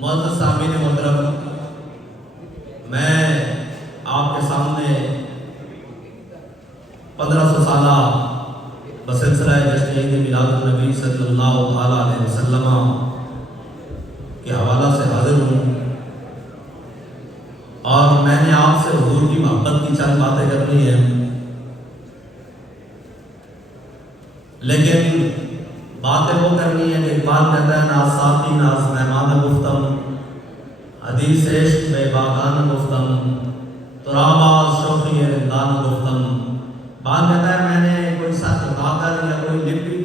معزز سامعین محترم، میں آپ کے سامنے 1500 سالہ بسلسلہ جشن عید میلاد النبی صلی اللہ علیہ وسلم کے حوالہ سے حاضر ہوں، اور میں نے آپ سے حضور کی محبت کی چند باتیں کرنی ہیں، لیکن باتیں وہ کرنی ہے کہ اقبال کہتا ہے ناز ساقی ناز مہمان گفتم، حدیث عشق میں باغان گفتم، تراباز شوخی رندان گفتم۔ بات کہتا ہے میں نے کوئی ساتھ اٹھا کر یا کوئی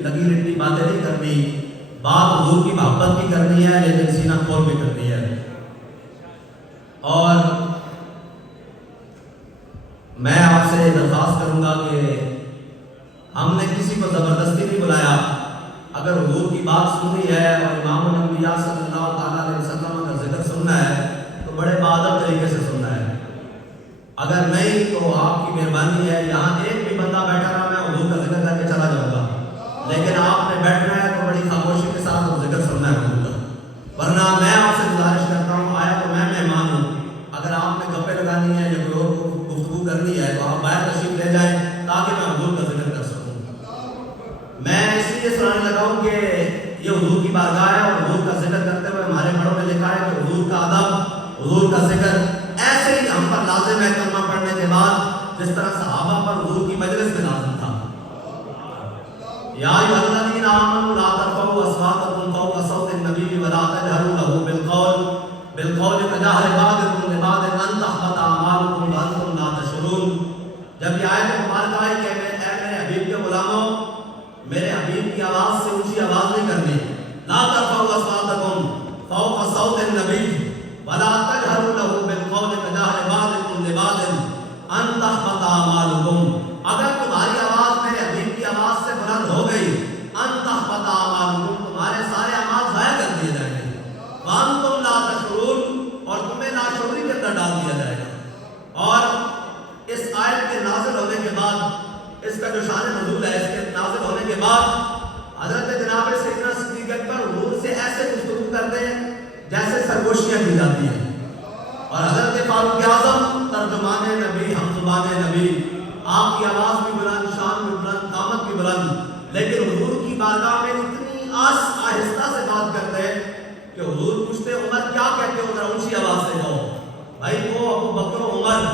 لگی لٹی باتیں نہیں کرنی، بات حضور کی محبت کی کرنی ہے، لیکن سینہ کھول بھی کرنی ہے۔ اور میں آپ سے درخواست کروں گا کہ ہم نے کسی کو زبردستی نہیں بلایا، اگر حضور کی بات سننی ہے اور امام الانبیاء صلی اللہ علیہ وسلم کا ذکر سننا ہے تو بڑے بہادر طریقے سے سننا ہے، اگر نہیں تو آپ کی مہربانی ہے، یہاں ایک بھی بندہ بیٹھا رہا میں حضور کا ذکر کر کے چلا جاؤں گا، لیکن آپ نے بیٹھنا ہے تو بڑی خاموشی کے ساتھ وہ ذکر سننا ہے حضور کا، ورنہ میں آپ سے گزارش کرتا ہوں، آیا تو میں مہمان ہوں، اگر آپ نے گپے لگانی ہے یا کوئی اور گفتگو کرنی ہے تو آپ باہر تشریف لے جائیں تاکہ میں حضور کا ذکر کر سکوں۔ میں اس لیے سنانے لگا ہوں کہ یہ حضور کی بارگاہ ہے، اور حضور کا ذکر کرتے ہوئے ہمارے بڑوں نے لکھا ہے کہ حضور کا ادب، حضور کا ذکر ایسے ہی ہم پر لازم ہے کلمہ پڑھنے کے بعد جس طرح صحابہ پر حضور کی مجلس میں لازم تھا۔ یا ایھا الذین آمنوا لا ترفعوا اصواتکم فوق صوت النبی ولا تجهروا له بالقول كجهر بعضکم لبعض ان تحبط اعمالکم وانتم لا تشعرون۔ جب یہ آیت مبارکہ ہے کہ اے میرے حبیب کے غلاموں، میرے حبیب کی آواز سے اونچی آواز نہیں کرنی، لا ترفعوا اصواتکم فوق صوت النبی ولا تجهروا له بالقول كجهر بعضکم لبعض ان تحبط اعمالکم۔ اگر تمہاری آواز میرے حبیب کی آواز سے بلند ہو گئی، ان تحبط اعمالکم، تمہارے سارے اعمال ضائع کر دیے جائیں گے، وانتم لا تشعرون، اور تمہیں ناشعوری کے اندر ڈال دیا جائے گا۔ اور اس آیت کے نازل ہونے کے بعد، اس کا جو شان نزول ہے، اس کے نازل ہونے کے بعد حضرت جناب سیدنا صدیق اکبر حضور سے ایسے گفتگو کرتے ہیں جیسے سرگوشیاں کی جاتی ہیں، اور حضرت فاروق اعظم ترجمان نبی، ہم زبان نبی، آپ کی آواز بھی بلند، شان بھی بلند، قامت بھی بلند، لیکن حضور کی بارگاہ میں اتنی آہستہ سے بات کرتے ہیں کہ حضور پوچھتے عمر کیا کہتے ہو، ذرا اونچی آواز سے کہو۔ بھائی وہ ابو بکر و عمر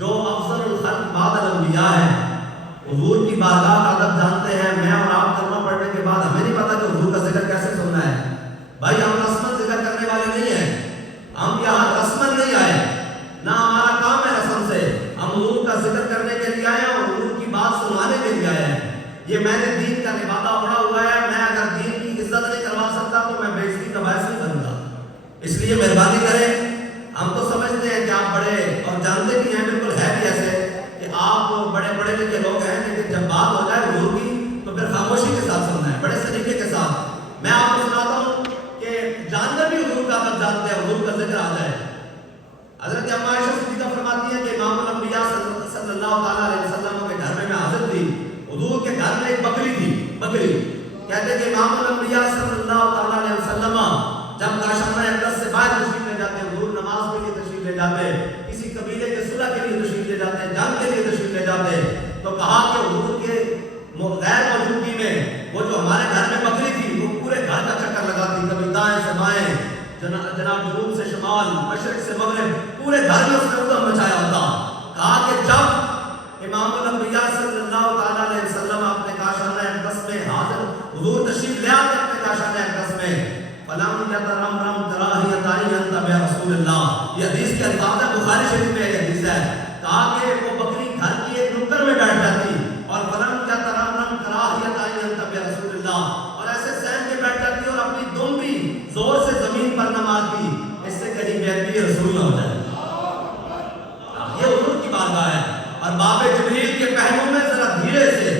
جو افضل الخلق بعد الانبیاء ہیں، حضور کی بارگاہ کا ادب جانتے ہیں۔ میں اور آپ کلمہ پڑھنے کے بعد ہمیں نہیں پتا کہ حضور کا ذکر کیسے سننا ہے۔ بھائی ہم رسمن ذکر کرنے والے نہیں ہیں، ہم یہاں رسمن نہیں آئے، نہ ہمارا کام ہے رسم سے، ہم حضور کا ذکر کرنے کے لیے آئے ہیں اور حضور کی بات سنانے کے لیے آئے ہیں۔ یہ میں نے دین کا لبادہ اوڑھا ہوا ہے، میں اگر دین کی عزت نہیں کروا سکتا تو میں بے عزتی کا باعث نہیں بنوں گا۔ اس لیے مہربانی کریں، ہم تو سمجھتے ہیں کہ آپ بڑے اور جانتے بھی ہیں، بالکل ہے بھی ایسے کہ آپ بڑے بڑے لکھے لوگ ہیں، لیکن جب بات ہو جائے حضور کی تو پھر خاموشی کے ساتھ سننا ہے، بڑے سلیقے کے ساتھ۔ میں آپ کو سناتا ہوں کہ جانور بھی حضور کا ادب جانتے ہیں، حضور کا ذکر آ جائے۔ حضرت اما عائشہ صدیقہ فرماتی ہیں کہ امام الانبیاء صلی اللہ علیہ وسلم کے گھر میں حاضر تھی، حضور کے گھر میں ایک بکری تھی، بکری کہتے ہیں کہ امام الانبیاء صلی اللہ علیہ وسلم جب کاشانہ اقدس سے باہر تشریف لے جاتے ہیں، حضور نماز کے لیے تشریف لے جاتے ہیں، کسی قبیلے کے صلح کے لیے تشریف لے جاتے ہیں، جنگ کے لیے تشریف لے جاتے ہیں، تو کہا کہ حضور کے غیر موجودگی میں وہ جو ہمارے گھر میں بکری تھی وہ پورے گھر کا چکر لگاتی، کبھی دائیں سے بائیں، جناب جنوب سے شمال، مشرق سے مغرب، پورے گھر میں اس نے ادھم مچایا ہوتا۔ کہا کہ جب امام الانبیاء صلی اللہ علیہ وسلم اپنے کاشانہ اقدس میں حاضر، حضور تشریف لے آتے اپنے کاشانہ اقدس میں، فلم یترمرم کراہیت انت بیا رسول اللہ، یہ حدیث کے الفاظ ہے، بخاری شریف میں ایک حدیث ہے۔ کہا کہ وہ بکری گھر کی ایک نکر میں بیٹھ جاتی اور فلم یترمرم کراہیت انت بیا رسول اللہ، اور ایسے سہم کے بیٹھ جاتی اور اپنی دم بھی زور سے زمین پر نہ مارتی، اس سے کہیں بے ادبی رسول نہ ہو جائے۔ یہ حضور کی بارگاہ ہے، اور باب جبریل کے پہلو میں ذرا دھیرے سے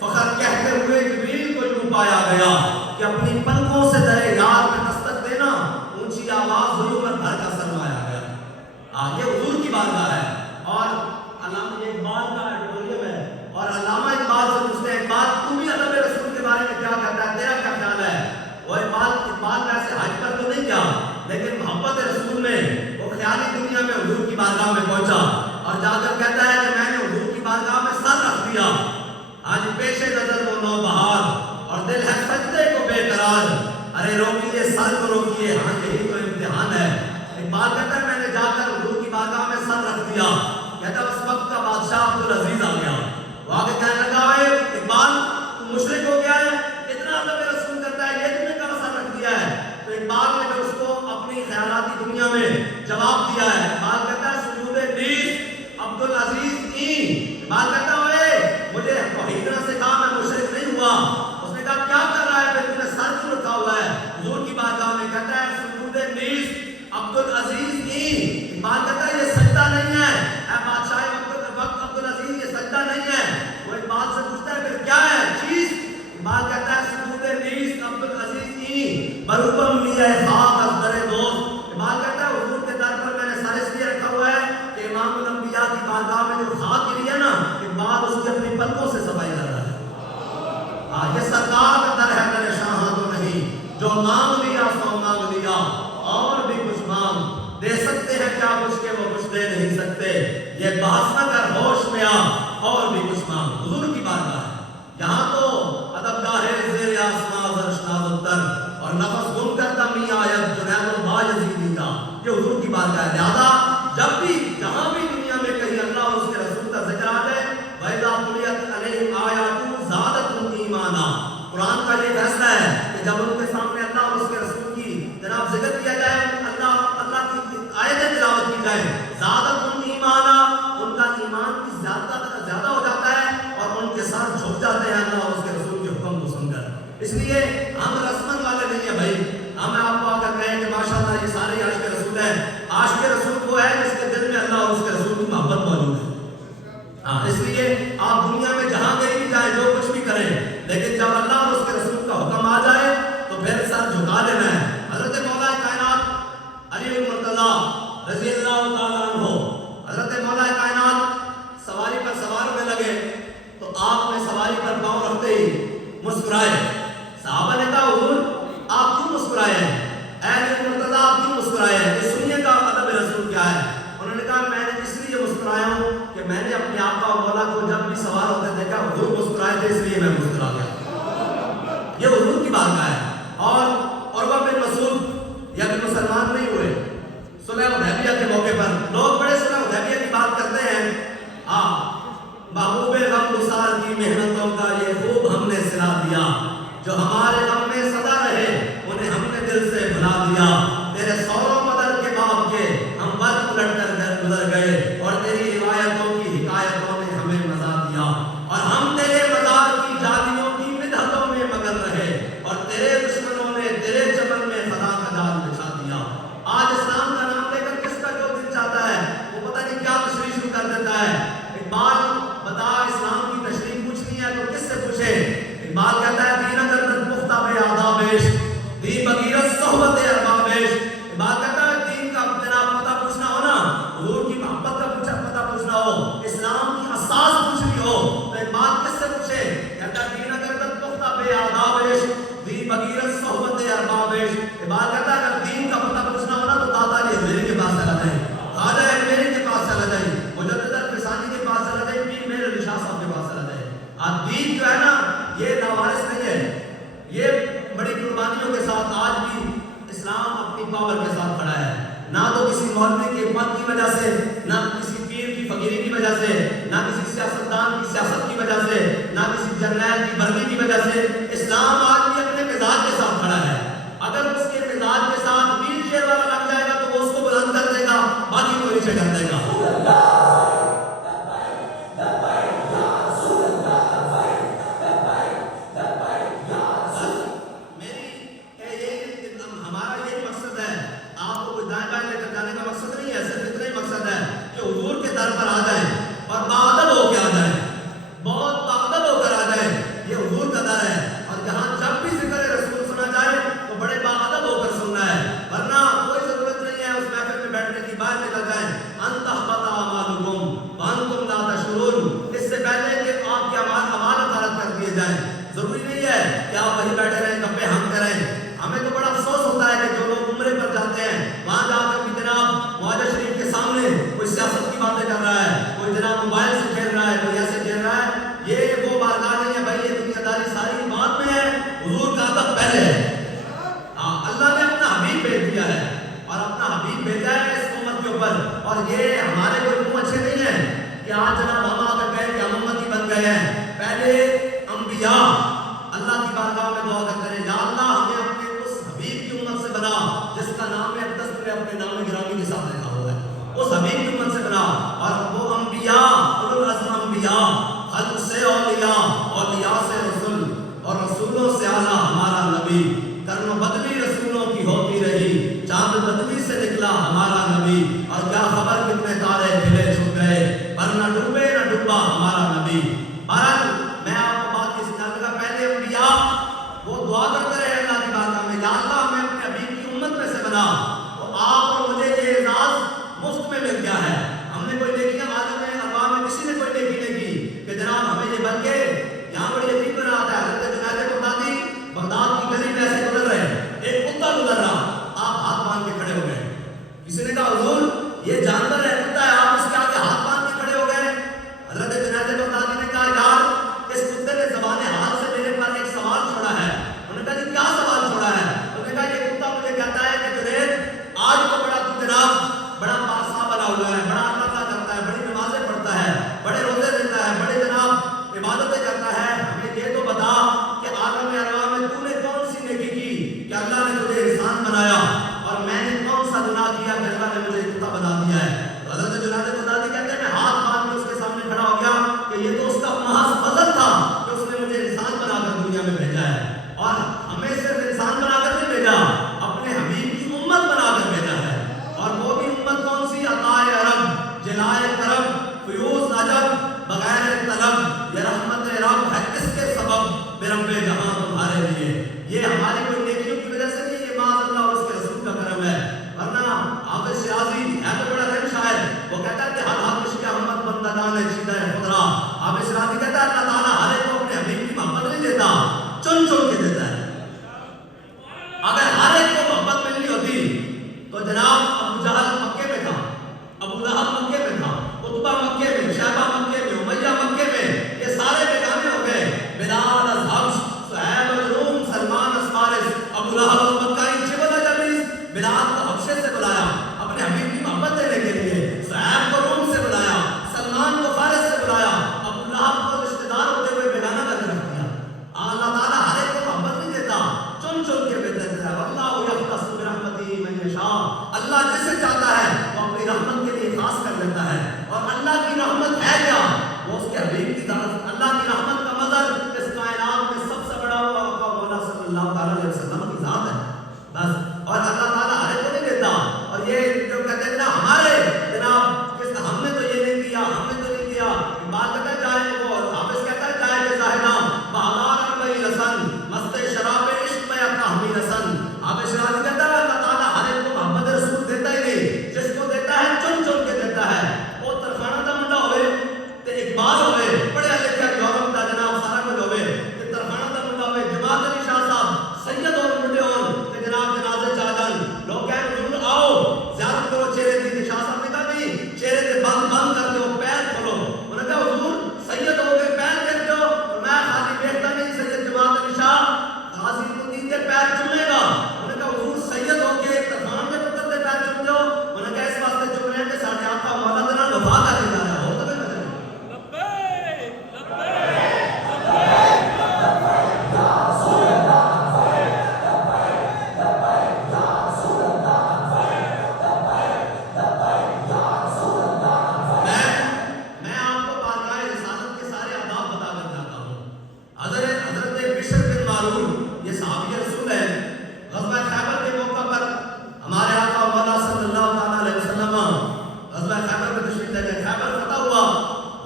فخر کہتے ہوئے جبریل کو یوں پایا گیا کہ اپنی پلکوں سے در یار میں دستک دینا، اونچی آواز ہوئی اور گھر کا سرمایا گیا۔ یہ حضور کی بارگاہ ہے۔ اور علامہ اقبال کا ایڈیٹوریم ہے، اور علامہ اقبال سے پوچھتے ہیں اقبال تو بھی ادب رسول کے بارے میں کیا کہتا ہے، تیرا کیا خیال ہے؟ وہ اقبال ویسے حج پر تو نہیں کیا، بارگاہ میں پہنچا اور جا کر کہتا ہے کہ میں نے حضور کی بارگاہ میں سر رکھ دیا. آج پیش نظر وہ نوبہار اور دل ہے سجدے کو بے قرار. ارے روکیے سر کو روکیے, ہاں یہی تو امتحان ہے. اقبال کہتا ہے میں نے جا کر حضور کی بارگاہ میں سر رکھ دیا. کہتا ہے اس وقت کا بادشاہ عبدالعزیز آ گیا. وہ آگے کہنے لگا اے اقبال تم مشرک ہو گیا ہے, اتنا ادب رسول کرتا ہے, یہ تم نے کہاں سر رکھ دیا ہے؟ تو اقبال نے جو اس کو اپنی خیالاتی دنیا میں جواب دیا ہے, اقبال کہتا ہے سجود نیز عبدالعزیز این. اقبال کہتا ہے مجھے توحید نہ سکھا, میں مشرک نہیں ہوا. اس نے کہا کیا کر رہا ہے پھر تم نے سر کیوں رکھا ہوا ہے حضور کی بارگاہ میں؟ کہتا ہے سجود نیز عبدالعزیز این. اقبال کہتا ہے یہ سجدہ نہیں ہے اے بادشاہ وقت عبدالعزیز, یہ سجدہ نہیں ہے. وہ اقبال سے پوچھتا ہے پھر کیا ہے چیز؟ اقبال کہتا ہے سجود نیز عبدالعزیز این بروبم لیے خاک از در دوست. اقبال کہتا ہے حضور کے در پر میں نے سر اس لیے رکھا ہوا ہے کہ امام الانبیاء کی بارگاہ میں جو خاک گری ہے نا, اقبال اس کی اپنی پلکوں سے صفائی کر رہا ہے. یہ سرکار کا در ہے در شاہاں تو نہیں, جو مانگ لیا سو مانگ لیا اور بھی کچھ مانگ. دے سکتے ہیں کیا کچھ کے وہ کچھ دے نہیں سکتے, یہ بحث نہ کر ہوش میں آ اور بھی کچھ مانگ. حضور کی بارگاہ ہے یہاں تو ادب گاہ زیر آسمان عرش ناز اتر اور نفس گم کر دمی آیت جنید الباجزیدی کا. یہ حضور کی بارگاہ ہے. لہذا جب بھی جہاں بھی دنیا میں کہیں اللہ اور اس کے رسول کا ذکر آ جائے, وَإِذَا تُلِيَتْ عَلَيْهِمْ آيَاتُهُ زَادَتْهُمْ إِيمَانًا. قرآن کا یہ فیصلہ ہے کہ جب ان کے سامنے اللہ اور اس کے رسول کی جناب ذکر کیا جائے, اللہ کی آیتیں تلاوت کی جائے, زَادَتْهُمْ إِيمَانًا, ان کا ایمان بھی زیادہ ہو جاتا ہے اور ان کے ساتھ جھک جاتے ہیں اللہ اور اس کے رسول کے حکم کو سن کر. اس لیے ہم رسمن والے نہیں ہیں بھائی. ہم آپ کو آ کر کہیں کہ ماشاءاللہ یہ سارے عاشق رسول ہیں. عاشق رسول وہ ہے جس کے دل میں اللہ اور اس کے رسول کی محبت موجود ہے. اس لیے آپ دنیا میں جہاں کہیں بھی جائیں, جو کچھ بھی کریں, لیکن جب اللہ اور اس کے رسول کا حکم آ جائے تو پھر سر جھکا دینا ہے. حضرت مولا کائنات علی المرتضیٰ رضی اللہ تعالیٰ عنہ, حضرت مولا کائنات سواری پر سوار ہونے لگے تو آپ نے سواری پر پاؤں رکھتے ہی مسکرائے. صحابہ نے کہا حضور آپ کیوں مسکرائے ہیں, اے علی المرتضیٰ آپ کیوں مسکرائے ہیں, یہ سنیے کا ادب رسول کیا ہے. انہوں نے کہا میں نے اس لیے مسکرایا ہوں کہ میں نے اپنے آقا اور مولا کو جب بھی سوار ہوتے دیکھا حضور مسکرائے تھے, اس لیے میں مسکرا گیا. یہ حضور کی بارگاہ ہے. اور عروہ بن مسعود یہ بھی مسلمان نہیں ہوئے. صلح حدیبیہ کے موقع پر لوگ بڑے صلح حدیبیہ کی بات کرتے ہیں, محبوب غم گسار کی محنتوں کا یہ خوب ہم نے صلہ دیا, جو ہمارے غم میں سدا رہے انہیں ہم نے دل سے بھلا دیا. تیرے سوروں مدر کے باپ کے ہم ورد الٹ کر گزر گئے اور تیری روایتوں کی حکایتوں نے ہمیں مزہ دیا, اور ہم تیرے مزار کی جادیوں کی مدحتوں میں مگن رہے, اور تیرے دشمنوں نے تیرے چمن میں خدا کا جال بچھا دیا. آج اسلام کا نام لے کر کس کا جو دل چاہتا ہے وہ پتہ نہیں کیا تشریح شروع کر دیتا ہے. اقبال بتا اسلام کی تشریح پوچھنی ہے تو کس سے پوچھے. اقبال کہتا ہے دین اگر پختہ بے آدابش دی بغیرت صحبت اربابش. اقبال کہتا ہے دین کا جناب پتہ پوچھنا ہو نا, حضور کی محبت کا پتہ پوچھنا ہو, اسلام کی اساس پوچھنی ہو تو اقبال کس سے پوچھے. کہتا ہے دین اگر پختہ بے آدابش دی بغیرت صحبت اربابش. اقبال کہتا ہے اگر دین کا پتہ پوچھنا ہو نا تو داتا علی حجویری کے پاس چلا جائیں, خواجہ حجویری کے پاس چلا جائیں, مجدد الفسانی کے پاس چلا جائیں, پیر میر علی شاہ صاحب کے پاس چلا جائیں. آج دین جو ہے نا یہ لاوارث نہیں ہے, یہ بڑی قربانیوں کے ساتھ آج بھی اسلام اپنی پاور کے ساتھ کھڑا ہے. نہ تو کسی مولوی کے پد کی وجہ سے, نہ کسی پیر کی فقیری کی وجہ سے, نہ کسی سیاستدان کی سیاست کی وجہ سے, نہ کسی جرنیل کی وردی کی وجہ سے. اسلام آج بھی اپنے مزاج کے ساتھ کھڑا ہے. اگر اس کے مزاج کے ساتھ ویل چیئر والا لگ جائے گا تو وہ اس کو بلند کر دے گا, باقی کو نیچے کر دے گا. ضروری نہیں ہے کہ آپ وہیں بیٹھے رہیں, گپے ہانکتے رہیں. ہمیں تو بڑا افسوس ہوتا ہے کہ جو لوگ عمرے پر جاتے ہیں وہاں جا کر بھی جناب معاہدہ شریف کے سامنے کوئی سیاست کیا ہے اور اپنا حبیب بھیجا ہے اس امت کے اوپر. اور یہ ہمارے کوئی منہ اچھے نہیں ہیں کہ آج جناب ہم آ کر کہیں کہ ہم امتی بن گئے ہیں. پہلے انبیاء اللہ کی بارگاہ میں دعا کرتے ہیں، یا اللہ ہمیں اپنے اس حبیب کی امت سے بنا جس کا نام ہے اقدس میں اپنے نام گرامی کے ساتھ لکھا ہوا ہے. اس حبیب کی امت سے بنا. اور وہ انبیاء اولو العزم انبیاء، خلق سے اولیاء، اولیاء سے رسول، اور رسولوں سے اعلیٰ ہمارا نبی. کرم و بدلی رسولوں کی ہوتی رہی، چاند بدلی سے نکلا ہمارا نبی. اور کیا خبر کتنے تارے کھلے چھپ گئے، پر نہ ڈوبے نہ ڈوبا ہمارا نبی. بہرحال میں آپ کو بات کی سنا دوں گا، پہلے انبیاء وہ دعا کرتے رہے اللہ کی بارگاہ میں، یا اللہ ہمیں اپنے حبیب کی امت میں سے بنا. تو آپ اور مجھے یہ اعزاز مفت میں مل گیا ہے. ہم نے کوئی نیکیاں عالم ارواح میں کسی نے کوئی نیکی نہیں کی کہ جناب ہمیں یہ بن کے یہاں بڑی عجیب بناتا ہے. حضرت جنید بغدادی بغداد کی گلی میں ایسے گزر رہے، ایک کتا گزر رہا، آپ ہاتھ باندھ کے کھڑے ہو گئے. کسی نے کہا حضور یہ جانور ہے، کتا ہے، آپ اس کے آگے ہاتھ باندھ کے کھڑے ہو گئے. حضرت جنید بغدادی نے کہا یار اس کتے نے زبان حال سے میرے پر ایک سوال چھوڑا ہے. انہوں نے کہا جی کیا سوال چھوڑا ہے؟ انہوں نے کہا یہ کتا مجھے کہتا ہے کہ جنید آج تو بڑا تو جناب بڑا پاسا بنا ہوا ہے، بڑا اللہ کرتا ہے، بڑی نمازیں پڑھتا ہے، بڑے روزے دیتا ہے، بڑے جناب عبادتیں کرتا ہے. ہمیں یہ تو بتا کہ عالم ارواح میں تو نے کون سی نیکی کی کہ اللہ نے تجھے انسان بنایا، اور میں نے کون سا گناہ کیا کہ اللہ نے مجھے کتا بنا دیا ہے. حضرت جنید بغدادی کہتے ہیں میں ہاتھ باندھ کے اس کے سامنے کھڑا ہو گیا کہ یہ تو اس کا محض فضل تھا کہ اس نے مجھے انسان بنا کر دنیا میں بھیجا ہے. اور ہمیں صرف انسان بنا کر نہیں بھیجا، اپنے حبیب کی امت بنا کر بھیجا ہے. اور وہ بھی امت کون سی؟ عطائے عرب، جلائے کرم، فیوز نجب، بغیر طلب، یہ رحمت رب ہے کس کے سبب، برب جہاں تمہارے لیے. یہ ہماری کوئی نیکیوں کی وجہ سے نہیں، یہ معاذ اللہ اور اس کے رسول کا کرم ہے. ورنہ حافظ شیرازی ہے تو بڑا رہن شاعر، وہ کہتا ہے کہ ہر حافظ کے احمد بندگان چیدہ خدرا. حافظ شیرازی کہتا ہے اللہ تعالیٰ ہر ایک کو اپنے حبیب کی محبت نہیں دیتا، چن چن کے دیتا ہے. اگر ہر ایک کو محبت ملنی ہوتی تو جناب ابو جہل مکے میں تھا، ابو لہب مکے میں تھا، عتبہ مکے میں، شیبہ مکے میں، امیہ مکے میں، یہ سارے بیگانے ہو گئے. بلال از حبش، صہیب از روم، سلمان از فارس، ابو لہب از مکائی جبل جمیز. بلال کو حبشے سے بلایا اپنے حبیب کی محبت دینے کے لیے، صہیب کو روم سے بلایا، سلمان کو فارس سے بلایا، ابو لہب کو رشتہ دار ہوتے ہوئے بیگانہ کر کے رکھ دیا. اللہ تعالیٰ ہر ایک کو محبت نہیں دیتا، چن چن کے دیتا ہے. واللہ یختص برحمتہ من یشاء، اللہ جسے چاہتا ہے وہ اپنی رحمت کے لیے خاص کر لیتا ہے. اور اللہ کی رحمت ہے کیا؟ وہ اس کے حبیب کی ذات. اللہ کی رحمت کا مظہر اس کائنات میں سب سے بڑا ہوا آقا مولا صلی اللہ علیہ وسلم کی ذات ہے بس. اور اللہ تعالیٰ ہر ایک کو نہیں دیتا. اور یہ جو کہتے ہیں نا ہمارے جناب ہم نے تو یہ نہیں کیا، ہم نے تو نہیں کیا، بات کہتا ہے جائے وہ حافظ کہتا ہے جائے کہ زاہدہ بہار اربعی رسن مست شراب عشق میں اپنا ہمیں رسن. حافظ شیرازی کہتا ہے اللہ تعالیٰ ہر ایک کو محمد رسول دیتا ہی نہیں، جس کو دیتا ہے چن چن کے دیتا ہے. وہ ترخانہ دا منڈا ہوئے تے اقبال ہوئے، پڑھیا لکھیا یورپ دا جناب سارا کچھ ہوئے تے ترخانہ دا منڈا ہوئے، جماعت علی شاہ صاحب سید اور منڈے ہون تے جناب جنازے چاہ جان. لوگ کہیں حضور آؤ زیارت کرو چہرے دی. شاہ صاحب نے کہا نہیں، چہرے تے بند بند کر دو، پیر کھولو. انہوں نے کہا حضور سید ہو گئے پیر کر دو. میں خالی دیکھتا نہیں سید جماعت علی شاہ غازی کو دیتے پیر چومے گا. انہوں نے کہا حضور سید ہو کے ایک ترخان کے پتر دے پیر چوم دو. انہوں نے کہا اس واسطے چوم رہے ہیں کہ ساڑھے آقا مولا دنا وفا کر کے جا رہا ہو تبھی بچے.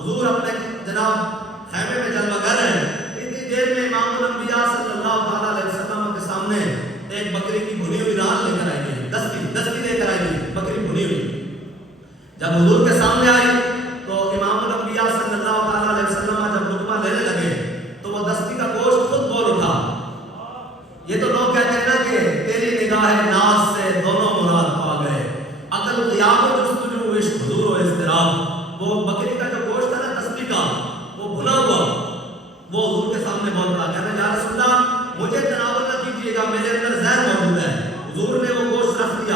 حضور اپنے جناب خیمے میں جلوہ گر ہیں. اتنی دیر میں امام الانبیاء صلی اللہ علیہ وسلم کے سامنے ایک بکری کی بھنی ہوئی ران لے کر آئی گئی، دستی لے کر آئی گئی، بکری بھنی ہوئی. جب حضور کے سامنے آئی تو امام الانبیاء صلی اللہ علیہ وسلم جب لقمہ لینے لگے تو وہ دستی کا گوشت خود بول اٹھا. یہ تو لوگ کہتے ہیں نا کہ تیری نگاہ ناز سے دونوں مراد پا گئے، عقل قیام و جستجو عشق حضور و اضطراب. وہ بکری کا جو گوشت ہے نا دستی کا وہ بھنا ہوا وہ حضور کے سامنے بول رہا. کہنا یا رسول اللہ مجھے تناول نہ کیجیے گا، میرے اندر زہر موجود ہے. حضور نے وہ گوشت رکھ دیا.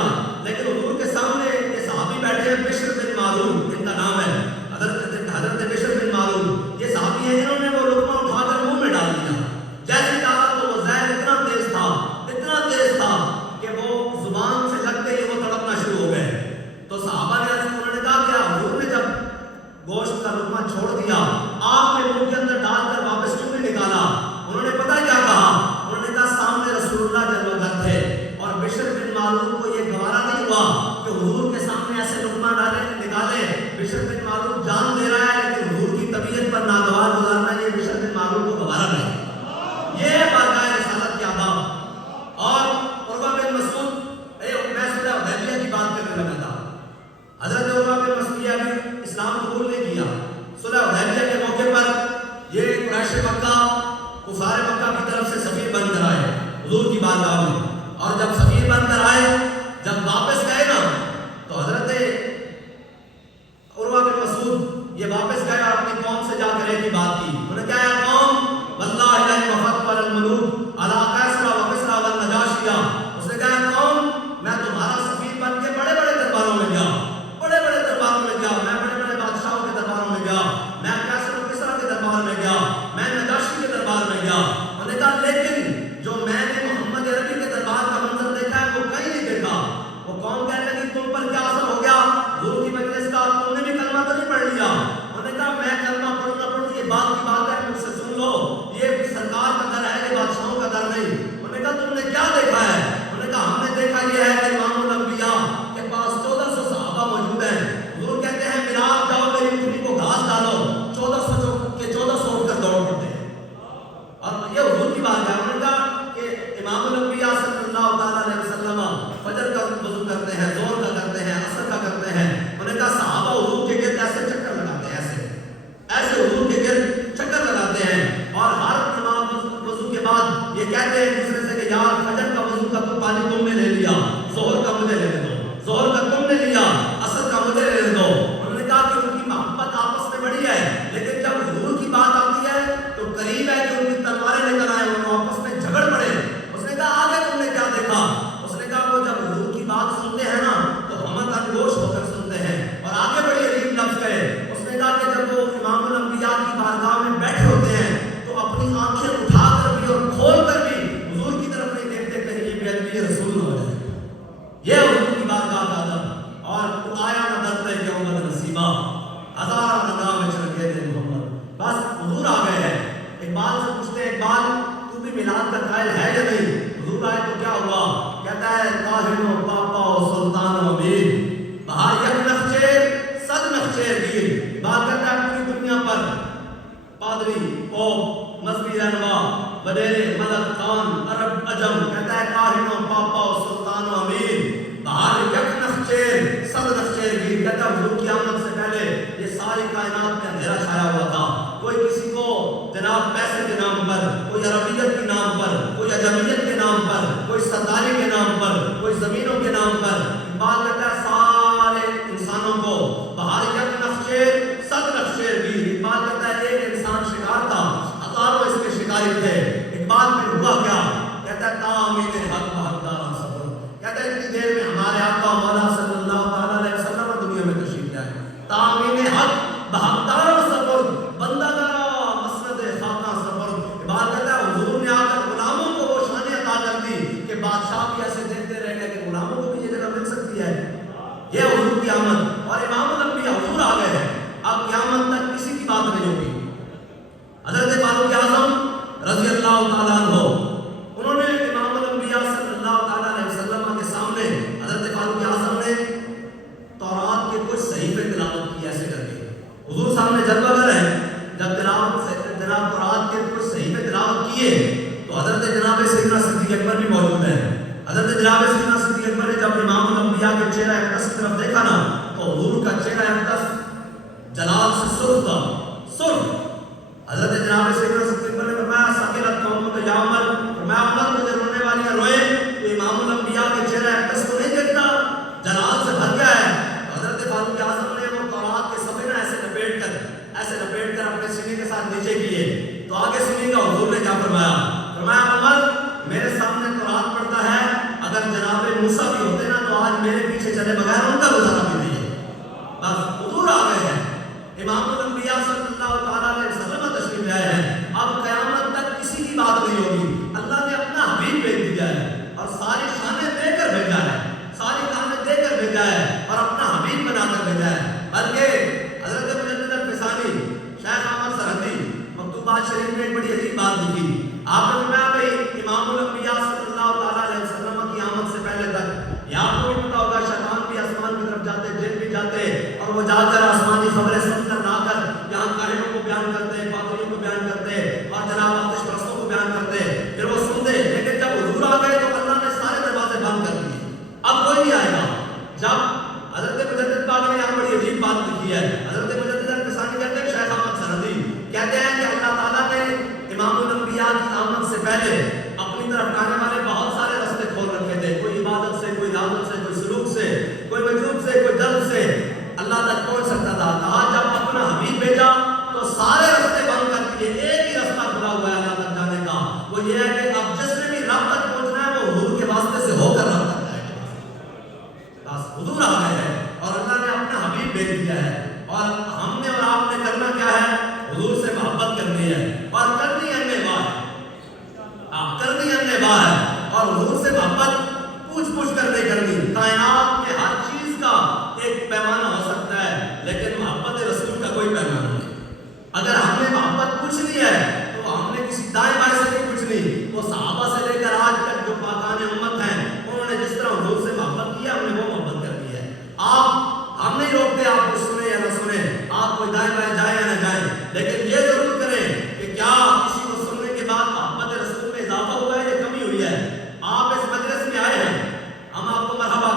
وضو کرتے ہیں، زور کا کرتے ہیں، عصر کا کرتے ہیں. انہوں نے کہا صحابہ حضور کے گرد ایسے چکر لگاتے ہیں، ایسے حضور کے گرد چکر لگاتے ہیں، اور ہر نماز وضو کے بعد یہ کہتے ہیں دوسرے سے کہ یار فجر کا وضو کا تو پانی تم نے لے لیا، ظہر کا مجھے لے دو، ظہر کا تم نے لیا، عصر کا مجھے لے دو. انہوں نے کہا کہ ان کی محبت آپس میں بڑی ہے، لیکن جب حضور کی بات آتی ہے تو قریب ہے کہ ان کی تلواریں نکل آئے، ان آپس میں جھگڑ پڑے. اس نے کہا آگے تم نے کیا دیکھا؟ اس نے کہا وہ جب حضور کی بات سنتے ہیں نا تو ہم انگوش ہو کر سنتے ہیں. اور آگے بڑی عجیب لفظ ہے، اس نے کہا کہ جب وہ امام الانبیاء کی بارگاہ میں بیٹھے ہوتے ہیں تو اپنی آنکھیں اٹھا کر بھی اور کھول کر بھی حضور کی طرف نہیں دیکھتے کہیں یہ بے ادبی رسول نہ ہو جائے. یہ حضور کی بارگاہ کا ادب. اور تو آیا نہ درتے کہ امت نصیبہ ہزار نگاہ میں چل گئے تھے محمد. بس حضور آ گئے ہیں. اقبال سے پوچھتے ہیں اقبال تو بھی میلاد کا قائل ہے یا نہیں؟ حضور آئے تو کیا ہوا؟ کہتا ہے طاہر و پاپا و سلطان و امیر بہار یک نخچیر صد نخچیر گیر. اقبال کہتا ہے پوری دنیا پر پادری پوپ مذہبی رہنما وڈیرے ملک خان عرب عجم کہتا ہے طاہر و پاپا و سلطان و امیر بہار یک نخچیر صد نخچیر گیر. کہتا ہے حضور کی آمد سے پہلے یہ ساری کائنات میں اندھیرا چھایا ہوا تھا. کوئی کسی کو جناب پیسے کے نام پر، کوئی عربیت کے نام پر، کوئی عجمیت کے نام پر، کوئی ستاری کے نام پر، کوئی زمینوں کے نام پر. بات کہتا ہے سارے انسانوں کو بہار یک نخچیر صد نخچیر گیر. اقبال کہتا ہے ایک انسان شکار تھا، ہزاروں اس کے شکاری تھے. اقبال پھر ہوا کیا؟ کہتا ہے تامین حق بحقدار صبر. کہتا ہے اتنی دیر میں ہمارے آقا مولا صلی اللہ تعالیٰ علیہ وسلم دنیا میں تشریف لائے. تامین حق بحقدار صبر بندہ دارا مسند خاکہ صبر. اقبال کہتا ہے حضور نے آ کر غلاموں کو وہ شان عطا کر دی کہ بادشاہ بھی ایسے دیکھتے رہ گئے کہ غلاموں کو بھی یہ جگہ مل سکتی ہے. یہ حضور کی آمد. اور امام الانبیاء حضور آ گئے ہیں. اب قیامت تک کسی کی بات نہیں ہوگی. حضرت فاروق اعظم رضی اللہ تعالیٰ عنہ انہوں نے امام الانبیاء صلی اللہ تعالیٰ علیہ وسلم کے سامنے حضرت فاروق اعظم نے تورات کے کچھ صحیفے تلاوت کی ایسے کر کے. حضور سامنے جلوہ گر ہے. جب جناب تورات کے کچھ صحیفے تلاوت کیے تو حضرت جناب سیدنا صدیق اکبر بھی موجود ہیں. حضرت جناب سیدنا صدیق اکبر نے جب امام الانبیاء کے چہرہ اقدس کی طرف دیکھا نا تو حضور کا چہرہ اقدس جلال سے سرخ تھا، سرخ. حضرت جناب سیدنا صدیق اکبر نے فرمایا ثقلت قوم تو یا عمر، فرمایا عمر مجھے رونے والیاں روئیں تو امام الانبیاء کے چہرہ اقدس کو نہیں دیکھتا، جلال سے بھر گیا ہے. حضرت فاروق اعظم نے وہ تورات کے صفحے نا ایسے لپیٹ کر اپنے سینے کے ساتھ نیچے کیے تو آگے سنیے گا حضور نے کیا فرمایا. فرمایا عمر میرے سامنے تورات پڑھتا ہے، اگر جناب موسیٰ بھی ہوتے نا تو آج میرے پیچھے چلے بغیر ان کا گزارا بھی نہیں ہے. بس حضور آ گئے ہیں. امام الانبیاء صلی اللہ تعالیٰ علیہ وسلم تشریف لائے ہیں. اب قیامت تک کسی کی بات نہیں ہوگی. اللہ نے اپنا حبیب بھیج دیا ہے اور ساری شانیں دے کر بھیجا ہے، ساری کامیں دے کر بھیجا ہے اور اپنا حبیب بنا کر بھیجا ہے. بلکہ حضرت مجدد الفسانی شیخ احمد سرحدی مکتوبات شریف میں ایک بڑی عجیب بات لکھی. آپ نے فرمایا بھائی امام الانبیاء صلی اللہ تعالیٰ علیہ وسلم کی آمد سے پہلے تک یا آپ کو بھی پتا ہوگا شیطان بھی آسمان کی طرف جاتے، جن بھی جاتے اور وہ جا کر آسمانی خبریں سن کر لا کر یہاں کاہنوں کو بیان کرتے، پادریوں کو بیان کرتے اور جناب آتش پرستوں کو بیان کرتے. پھر وہ سنتے. لیکن جب حضور آ گئے تو اللہ نے سارے دروازے بند کر دیے. اب کوئی نہیں آئے گا. جب حضرت مجدد پاک نے یہاں بڑی عجیب بات لکھی ہے. حضرت مجدد الفسانی کہتے ہیں شیخ احمد سرحدی کہتے ہیں کہ اللہ تعالیٰ نے امام الانبیاء کی آمد سے پہلے اپنی طرف آنے والے بہت سارے راستے کھول رکھے تھے. کوئی عبادت سے، کوئی دعوت سے، کوئی سلوک سے، کوئی مجذوب سے، کوئی جلد سے اللہ تک پہنچ سکتا تھا. کہا جب اپنا حبیب بھیجا تو سارے راستے بند کر دیے. ایک ہی راستہ کھلا ہوا ہے اللہ تک جانے کا. وہ یہ ہے کہ اب جس نے بھی رب تک پہنچنا ہے وہ حضور کے واسطے سے ہو کر رب تک جائے گا. بس حضور آ گئے ہیں اور اللہ نے اپنا حبیب بھیج دیا ہے. اور ہم نے اور آپ نے کرنا کیا ہے؟ حضور سے محبت کرنی ہے اور کرنی ہے کرنی ہے اور حضور سے محبت پوچھ پوچھ کر نہیں کرنی. کائنات میں ہر چیز کا ایک پیمانہ ہو سکتا ہے لیکن محبت رسول کا کوئی پیمانہ نہیں. اگر ہم نے محبت پوچھنی ہے تو ہم نے کسی دائیں بائیں سے نہیں پوچھنی. وہ صحابہ سے لے کر آج تک جو پاکان امت ہیں انہوں نے جس طرح حضور سے محبت کیا ہم نے وہ محبت کر دی ہے. ہم نہیں روکتے آپ کو سنیں یا نہ سنیں، آپ کوئی دائیں بائیں جائیں یا نہ جائیں، لیکن یہ ضرور کریں کہ کیا کسی کو سننے کے بعد محبت رسول میں اضافہ ہوا ہے یا کمی ہوئی ہے. آپ اس مجلس میں آئے ہیں، ہم آپ کو مرحبا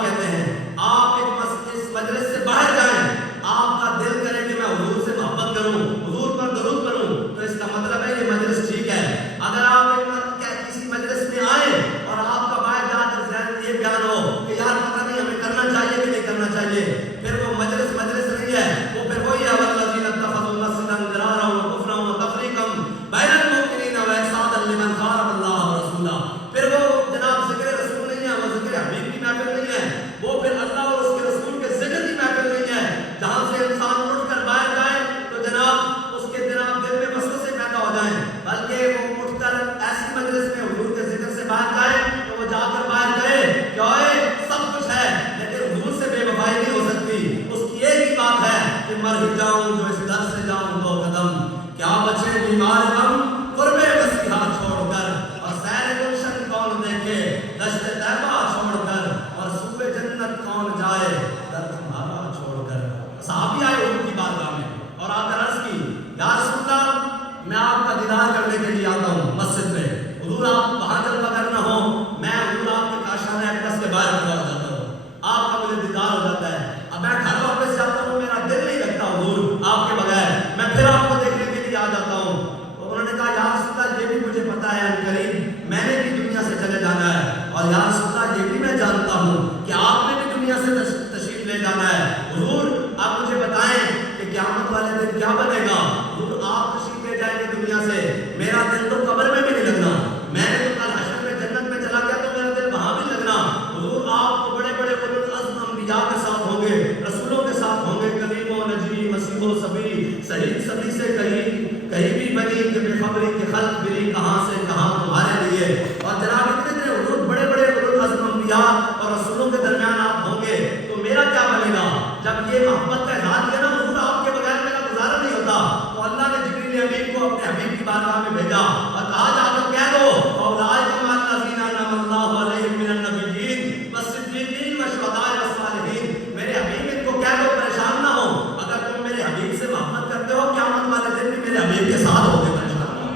چاہیے. پھر وہ مجلس نہیں ہے, وہ پھر وہی ہے والذین اتخذوا مسجدا ضرارا وکفرا وتفریقا بین المؤمنین وارصادا لمن خالف اللہ ورسولہ. پھر وہ جناب ذکر رسول نہیں ہے, وہ ذکر حبیب کی محفل نہیں ہے, وہ پھر اللہ اور اس کے رسول کے ذکر کی محفل نہیں ہے جہاں سے انسان اٹھ کر باہر جائے تو جناب اس کے جناب دل میں وسوسے پیدا ہو جائیں, بلکہ وہ اٹھ کر ایسی مجلس میں حضور کے ذکر سے باہر جائے تو وہ جا کر باہر جائے کہ اوئے سب کچھ ہے لیکن حضور سے بے وفائی نہیں ہو سکتی. اس کی ایک ہی بات ہے کہ مر ہی جاؤں جو اس در سے جاؤں دو قدم, کیا بچے بیمار غم قربے مسیحا چھوڑ کر, اور سیر گلشن کون دیکھے دشت طیبہ چھوڑ کر, اور سوئے جنت کون جائے در تمہارا چھوڑ کر. صحابی آئے حضور کی بارگاہ میں اور آ کر عرض کی یا رسول اللہ میں آپ کا دیدار کرنے کے لیے آتا ہوں مسجد میں. حضور آپ وہاں جب اگر نہ ہو میں حضور آپ کے کاشان اقدس کے باہر کھڑا ہو جاتا ہوں, آپ کا مجھے دیدار ہو جاتا ہے. اب میں گھر واپس جاتا ہوں, میرا دل نہیں لگتا حضور آپ کے بغیر, میں پھر آپ کو دیکھنے کے لیے آ جاتا ہوں. تو انہوں نے کہا یا رسول اللہ یہ بھی مجھے پتا ہے ان قریب میں نے بھی دنیا سے چلے جانا ہے, اور یا رسول اللہ یہ بھی میں جانتا ہوں کہ آپ نے بھی دنیا سے تشریف لے جانا ہے. حضور آپ مجھے بتائیں کہ قیامت والے دن کیا بنے گا. حضور آپ تشریف لے جائیں گے دنیا سے, میرا دل تو قبر میں بھی نہیں لگنا, میں نے تو کل حشر میں جنت میں چلا گیا تو میرا دل وہاں بھی لگنا. حضور آپ تو بڑے بڑے اولو العزم انبیاء کے ساتھ ہوں گے, رسولوں کے ساتھ ہوں گے, کلیم و نجی مسیح و صبی صحیح سبھی سے کہیں بھی بنی کہ بے خبری کے خلق بری کہاں سے کہاں تمہارے لیے. اور جناب اتنے حضور بڑے بڑے اولو العزم انبیاء اور رسولوں کے درمیان آپ ہوں گے تو میرا کیا بنے گا. جب یہ محبت کا اظہار کیا نا حضور آپ کے بغیر میرا گزارا نہیں ہوتا, تو اللہ نے جبریل امین کو اپنے حبیب کی بارگاہ میں بھیجا اور کہا جا کر کہہ دو اولئک مع الذین انعم اللہ علیہم من النبیین والصدیقین والشہداء والصالحین. میرے حبیب ان کو کہہ دو پریشان نہ ہو, اگر تم میرے حبیب سے محبت کرتے ہو قیامت والے دن بھی میرے حبیب کے ساتھ ہوگے, پریشان نہ ہو.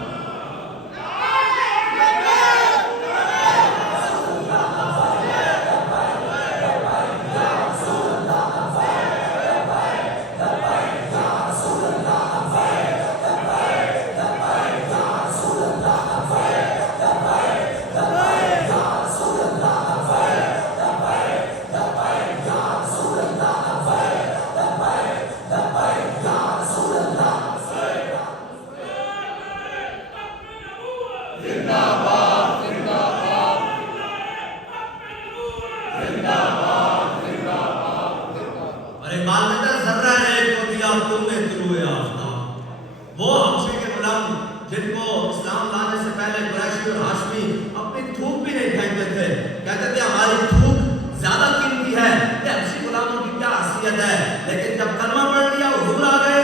جن کو اسلام لانے سے پہلے قریشی اور ہاشمی اپنی تھوک بھی نہیں پھینکتے تھے, کہتے تھے ہماری تھوک زیادہ قیمتی ہے, یہ حبشی غلاموں کی کیا حیثیت ہے. لیکن جب کلمہ پڑھ لیا حضور آ گئے,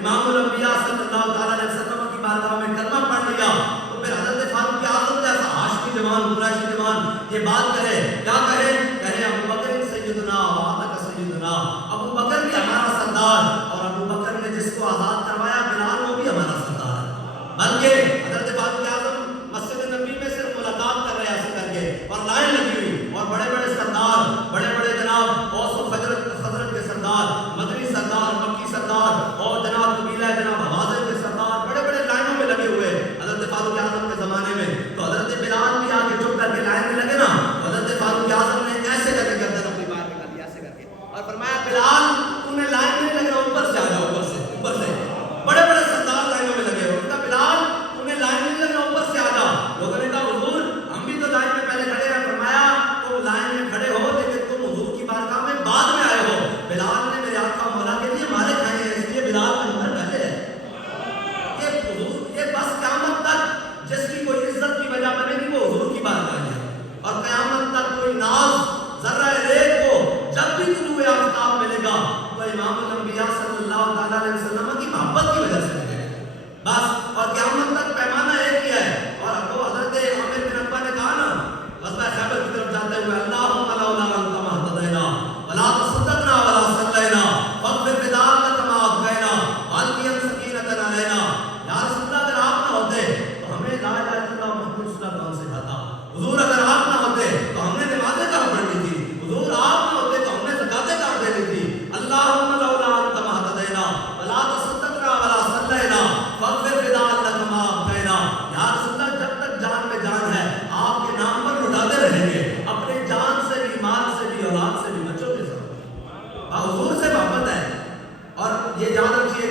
امام الانبیاء صلی اللہ تعالیٰ علیہ وسلم کی بارگاہ میں کلمہ پڑھ لیا, تو پھر حضرت فاروق اعظم جیسا ہاشمی جوان قریشی جوان یہ بات کرے, کیا کہے ابو بکر سیدنا وآتک سیدنا, ابو بکر بھی ہمارا سردار, اور ابو بکر نے جس کو آزاد کروایا بلال وہ بھی ہمارا سردار ہے. بلکہ حضرت فاروق اعظم مسجد نبی میں صرف ملاقات کر رہے ایسے کر کے, اور لائن لگی ہوئی, اور بڑے بڑے سردار, بڑے بڑے جناب اوس و خزرج کے سردار, مدنی سردار, مکی سردار, اور جناب قبیلہ جناب حوازن کے سردار بڑے بڑے لائنوں میں لگے ہوئے حضرت فاروق اعظم کے زمانے میں. تو حضرت بلال بھی آگے چپ کر کے لائن میں لگے نا, حضرت فاروق اعظم نے ایسے کر کے گردن اپنی باہر نکال دیا,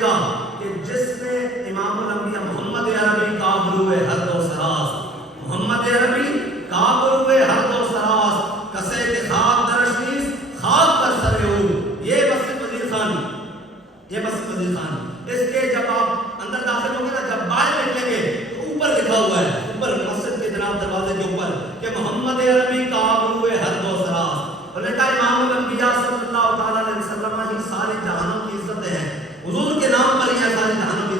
گا کہ جس نے امام الانبیاء محمد عربی کابروے ہر دو سراس، محمد عربی کابروے ہر دو سراس، کسے کے خاک درش نیست خاک پر سرے ہو، یہ مسجد وزیر خان، یہ مسجد وزیر خان، اس کے جب آپ اندر داخل ہوں گے نا، جب باہر نکلیں گے تو اوپر لکھا ہوا ہے، اوپر مسجد کے جناب دروازے کے اوپر کہ محمد عربی کابروے ہر دو سراس، اور نے کہا امام الانبیاء صلی اللہ تعالیٰ علیہ وسلم کی ساری جہانوں کی عزتیں ہیں، حضور کے نام پر ہی ہے ساری جہانوں کی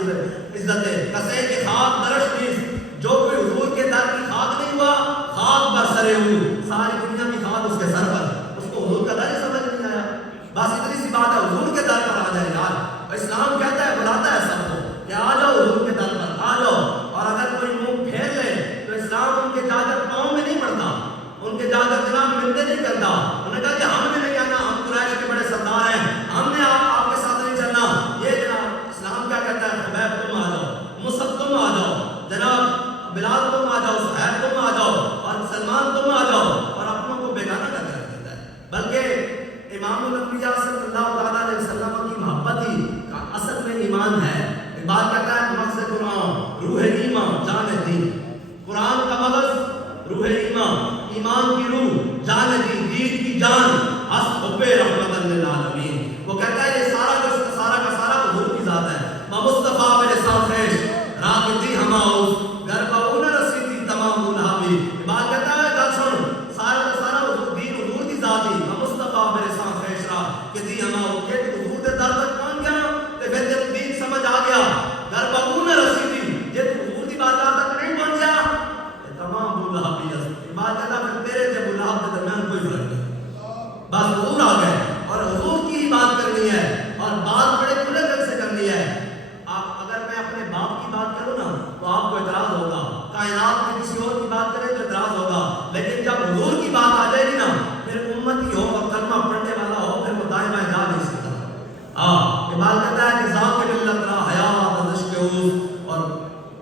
عزتیں، کسے کے خاک درش نیست، جو کوئی حضور کے در کی خاک نہیں ہوا خاک پر سرے ہو، ساری دنیا کی خاک اس کے سر پر، اس کو حضور کا در ہی سمجھ نہیں آیا، بس اتنی سی بات ہے حضور کے در پر آ جائے یار، اسلام کہتا ہے بلاتا ہے سب کو کہ آ جاؤ حضور کے در پر آ جاؤ، اور اگر کوئی منہ پھیر لے تو اسلام ان کے جا کر پاؤں میں نہیں پڑتا، ان کے جا کر جناب ملتے نہیں کرتا، انہوں نے کہا کہ ہم نے نہیں آنا، ہم قریش کے بڑے سردار ہیں، ہم نے آپ کے ساتھ نہیں چلنا، یہ جناب اسلام کیا کہتا ہے، خبیب تم آ جاؤ، مصعب تم آ جاؤ، جناب بلال تم آ جاؤ، صہیب تم آ جاؤ، اور سلمان تم آ جاؤ، اور اپنوں کو بیگانہ کر کے رکھ دیتا ہے، بلکہ امام الانبیاء صلی اللہ تعالیٰ علیہ وسلم کی محبت ہی کا اصل میں ایمان ہے، بات کہتا ہے مغز قرآن روح ایمان جان دین، قرآن کا مغز روح ایمان، ایمان کی روح جان دین، دین کی جان، حسب حب رحمت للعالمین، وہ کہتا ہے یہ سارا کا سارا حضور کی ذات ہے، مصطفیٰ میرے ساخش راکتی ہماؤس گھر باؤنا رسیدی تمام الہابی، بات کہتا ہے گل سن سارا کا سارا حضور دین حضور کی ذات ہی، مصطفیٰ میرے ساخش راکتی ہماؤس، کہ حضور دے در تک پہنچ گیا تے پھر جب دین سمجھ آ گیا، گھر باؤنا رسیدی جے تو حضور دی بات تک نہیں پہنچ گیا تمام الہابی، بات کہتا ہے پھر تیرے جب الہاب کے درمیان کوئی فرق نہیں، بس حضور آ گئے اور حضور کی ہی بات کرنی ہے، اور بات بڑے کھلے دل سے کرنی ہے، اگر میں اپنے باپ کی بات کروں نا تو آپ کو اعتراض ہوگا، کائنات میں کسی اور کی بات کرے تو اعتراض ہوگا، لیکن جب حضور کی بات آ جائے گی نا پھر امتی ہو اور کلمہ پڑھنے والا ہو پھر وہ دائیں بائیں جا نہیں سکتا، اقبال کہتا ہے کہ ذاکر ملت را حیات از عشق اوست اور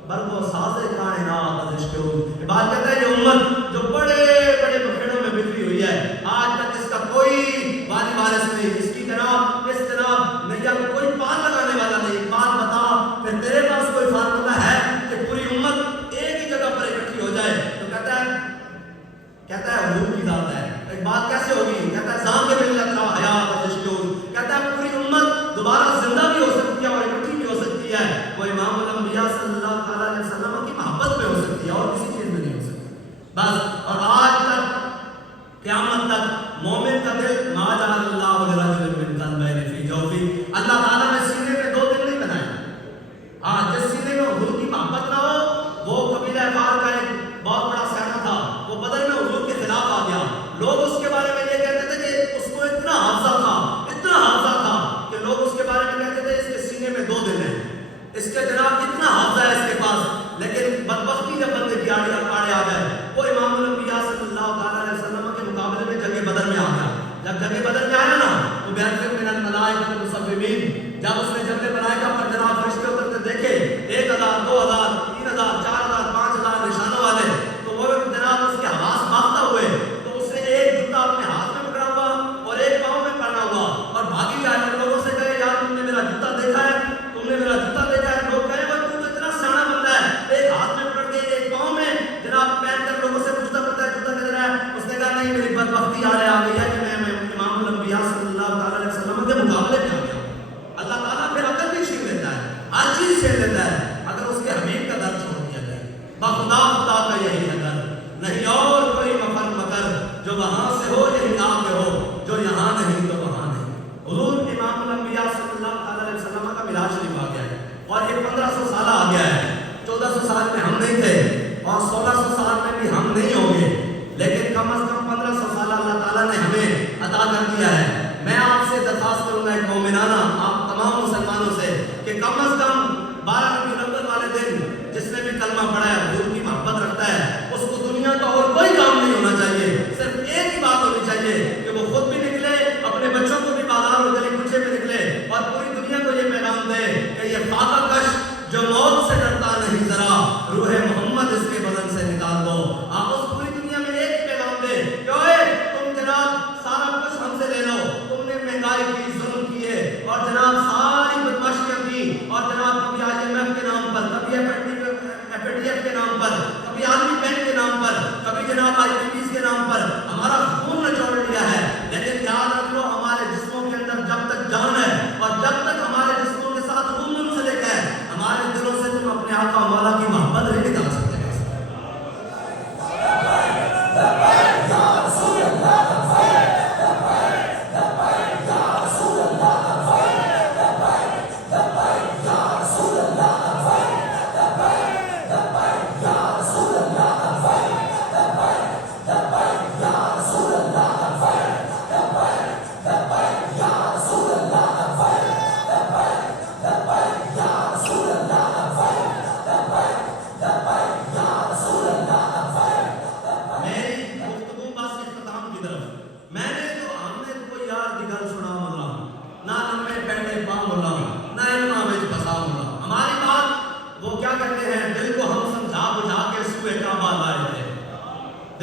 برق و ساز کائنات از عشق اوست، اقبال کہتا ہے یہ امت جو بڑے بڑے بکھیڑوں میں بکھری ہوئی ہے، آج تک اس کا کوئی والی وارث نہیں، اس کی جناب اس جناب نیا کو کوئی پار لگانے والا نہیں، بات بتا پھر تیرے پاس کوئی فارمولہ ہے کہ پوری امت ایک ہی جگہ پر اکٹھی ہو جائے، تو کہتا ہے حضور کی ذات ہے، ایک بات کیسے ہوگی، کہتا ہے ذاکر ملت را حیات از عشق اوست، کہتا ہے پوری امت دوبارہ زندہ بھی ہو سکتی ہے اور اکٹھی بھی ہو سکتی ہے، وہ امام الانبیاء صلی اللہ تعالیٰ علیہ وسلم کی محبت میں ہو سکتی ہے اور کسی چیز میں نہیں ہو سکتی، بس، اور آج تک قیامت تک مومن کا دل ما جعل اللہ لرجل من قلبین فی جوفہ، اللہ تعالیٰ نے سینے میں دو دل نہیں بنائے، جس سینے میں حضور کی محبت نہ ہو وہ قبیلہ غار کا ایک بہت بڑا سینہ تھا، وہ بدر میں حضور کے خلاف آ گیا، لوگ اس کے بارے میں یہ کہتے تھے کہ اس کو اتنا حافظہ تھا کہ لوگ اس کے بارے میں کہتے تھے اس کے سینے میں دو دل ہیں، اس کے جناب اتنا حافظہ ہے اس کے پاس، لیکن بدبختی جب بندے کی آڑے آ جائے، وہ امام الانبیاء صلی اللہ تعالیٰ علیہ وسلم کے مقابلے میں جنگ بدر میں آ گیا، جب جنگ بدر میں آیا نا تو بیعت من الملائکۃ المصومین، جب اس نے جنگ ملائکہ پر جناب فرشتے اترتے دیکھے 1000 2000 3000 4000 5000 نشانوں والے، تو وہ جناب اس کے حواس باختہ ہوئے، تو اس نے ایک جوتا اپنے ہاتھ میں پکڑا ہوا اور ایک پاؤں میں پہنا ہوا اور بھاگی جا کر لوگوں سے کہے یار تم نے میرا جوتا دیکھا ہے، تم نے میرا جوتا دیکھا ہے، لوگ کہے وہ تو اتنا سیاںا بندہ ہے، ایک ہاتھ میں پکڑ کے ایک پاؤں میں جناب پہن کر لوگوں سے پوچھتا پڑتا ہے جوتا کدھر ہے، اس نے کہا نہیں میری بدبختی آ گئی ہے کہ میں امام الانبیاء صلی اللہ تعالیٰ علیہ وسلم کے مقابلے میں آ گیا ہوں، اللہ تعالیٰ پھر عقل بھی چھین لیتا ہے، ہر چیز چھین لیتا ہے اگر اس کے حبیب کا در چھوڑ دیا جائے، بخدا خدا کا یہی ہے در، نہیں اور کوئی مفر مکر، جو وہاں سے ہو یہی آ کے ہو، جو یہاں نہیں تو وہاں نہیں، حضور امام الانبیاء صلی اللہ تعالیٰ علیہ وسلم کا میراج شریف آ گیا ہے، اور یہ 1500 سالہ آ گیا ہے، 1400 سال میں ہم نہیں تھے اور 1600 سال میں بھی ہم نہیں ہوں گے، لیکن کم از کم 1500 سالہ اللہ تعالیٰ نے ہمیں عطا کر دیا ہے، میں آپ سے درخواست کروں گا ایک مومنانہ آپ تمام مسلمانوں سے کہ کم از کم 12 ربیع الاول والے دن جس نے بھی کلمہ پڑھا ہے حضور کی محبت رکھتا ہے اس کو دنیا کا اور کوئی کام نہیں ہونا چاہیے، صرف ایک ہی بات ہونی چاہیے کہ وہ خود بھی نکلے اپنے بچوں کو بھی بازار اور گلی کوچے میں نکلے اور پوری دنیا کو یہ پیغام دے کہ یہ فاقہ کش جو موت سے ڈرتا نہیں ذرا روح محمد اس کے بدن سے نکال دو، آپ اس پوری دنیا میں ایک پیغام دے کہ اوے تم جناب سارا کچھ ہم سے لے لو، تم نے مہنگائی کی ظلم کیے اور جناب ساری بدماشیاں کی کبھی FATF کے نام پر، کبھی عالمی بینک کے نام پر، کبھی جناب IPPs کے نام پر ہمارا خون نچوڑ لیا ہے. لیکن یاد رکھ لو ہمارے جسموں کے اندر جب تک جان ہے اور جب تک ہمارے جسموں کے ساتھ روح منسلک ہے، ہمارے دلوں سے تم اپنے آقا مولا کی محبت نہیں نکال سکتے.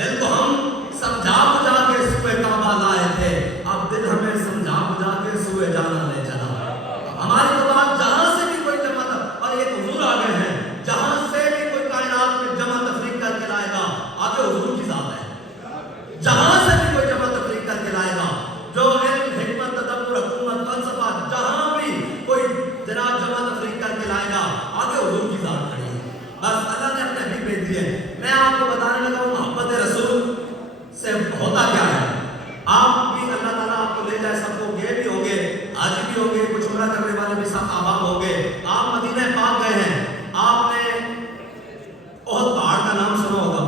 دل کو ہم سمجھا بجھا کے سوئے کعبہ لائے تھے، اب دل ہمیں سمجھا بجھا کے سوئے جانا لے چلا. ہماری تو بات جہاں سے بھی کوئی جماعت، اور یہ حضور آگے ہیں، جہاں سے بھی کوئی کائنات میں جمع تفریق کر کے لائے گا، آگے حضور کی ذات ہے. جہاں سے بھی کوئی جمع تفریق کر کے لائے گا، جو علم، حکمت، تدبر، حکومت، فلسفہ، جہاں بھی کوئی جناب جمع تفریق کر کے لائے گا، آگے حضور کی ذات کھڑی ہے. بس اللہ نے اپنے حبیب بھیج دیے. میں آپ کو بتانے لگا ہوں محبت رسول سے ہوتا کیا ہے. آپ بھی اللہ تعالیٰ آپ کو لے جائے، سب کو گئے بھی ہوں گے، حاجی بھی ہوں گے، کچھ عمرہ کرنے والے بھی سب آباد ہوں گے. آپ مدینہ پاک گئے ہیں، آپ نے احد پہاڑ کا نام سنا ہوگا،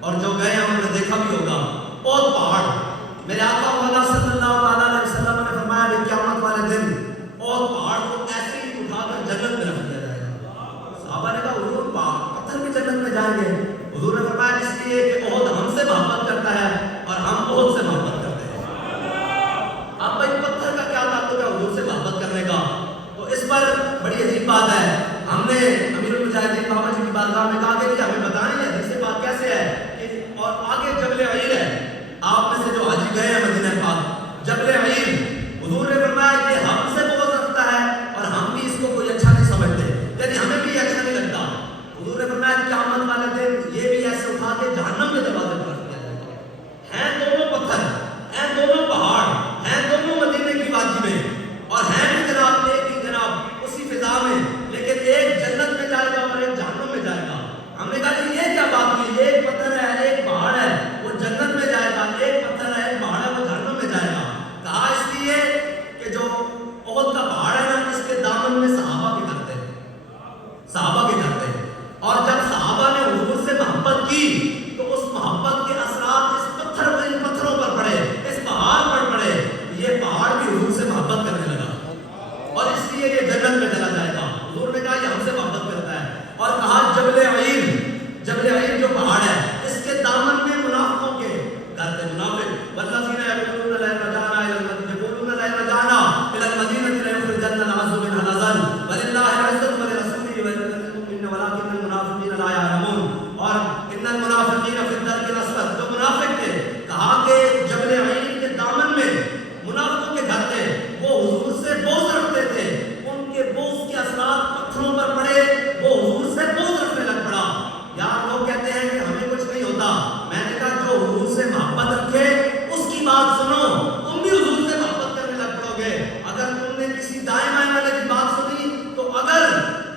اور جو گئے ہیں انہوں نے دیکھا بھی ہوگا. احد پہاڑ، میرے آقا مولا صلی اللہ علیہ وسلم نے فرمایا کہ قیامت والے دن احد پہاڑ کو ایسے ہی اٹھا کر جنت میں رکھ دیا جائے گا. صحابہ نے کہا حضور پتھر بھی جنت میں جائیں گے؟ حضور نے فرمایا اس لیے کہ احد ہم سے محبت کرتا ہے اور ہم احد سے محبت کرتے ہیں. اب بھائی پتھر کا کیا تعلق ہے حضور سے محبت کرنے کا؟ تو اس پر بڑی عجیب بات ہے. ہم نے امیر المجاہدین بابا جی کی بارگاہ میں کہا کہ ہمیں بتائیں یہ حدیث بات کیسے ہے. اور آگے جبل عیر ہے، آپ میں سے جو حاجی گئے ہیں مدینہ پاک، جبل عیر، حضور نے فرمایا کہ ہم سے بغض رکھتا ہے اور ہم بھی اس کو کوئی اچھا نہیں سمجھتے، یعنی ہمیں بھی اچھا نہیں لگتا. حضور نے فرمایا قیامت والے دن یہ بھی ایسے اٹھا کے جہنم کے دروازے پر رکھ دیا جائے گا. ہیں دونوں پتھر، ہیں دونوں پہاڑ، ہیں دونوں مدینے کی وادی میں، اور ہیں بھی جناب ایک ہی جناب اسی فضا میں، لیکن ایک جنت میں جائے گا اور ایک جہنم میں جائے گا. ہم نے کہا کہ یہ کیا بات ہوئی؟ ایک پتھر ہے، ایک پہاڑ ہے، وہ جنت میں جائے گا، ایک پتھر ہے، ایک پہاڑ ہے، وہ جہنم میں جائے گا. کہا اس لیے کہ جو احد کا پہاڑ ہے نا، اس کے دامن میں صحابہ بھی کرتے ہیں، صحابہ بھی کرتے ہیں. اور جب صحابہ نے حضور سے محبت کی تو اس محبت کے اثرات اس پتھر پر، ان پتھروں پر پڑے، اس پہاڑ پر پڑے. یہ پہاڑ بھی حضور سے محبت کرنے لگا اور اس لیے یہ جنت میں چلا جائے گا. حضور نے کہا یہ ہم سے محبت کرتا ہے. اور کہا جبل عیر، جبل عیر جو پہاڑ ہے اس کے دامن میں منافقوں کے گھر تھے. منافق والذین یقولون لا رجعنا الی المدینہ، یقولون لا رجعنا الی المدینہ لیخرجن العز منها الاذل وللہ العزۃ ولرسولہ وللمؤمنین ولکن المنافقین لا یعلمون. اور ان المنافقین فی الدرک الاسفل، جو منافق تھے، کہا کہ جبل عیر کے دامن میں منافقوں کے گھر تھے، وہ حضور سے بغض رکھتے تھے. ان کے بغض کے اثرات پتھروں پر پڑے، وہ حضور سے بغض رکھنے لگ پڑا. یار لوگ کہتے ہیں کہ ہمیں کچھ نہیں ہوتا. میں نے کہا جو حضور سے محبت رکھے اس کی بات سنو، تم بھی حضور سے محبت کرنے لگ پڑو گے. اگر تم نے کسی دائیں بائیں والے کی بات سنی تو اگر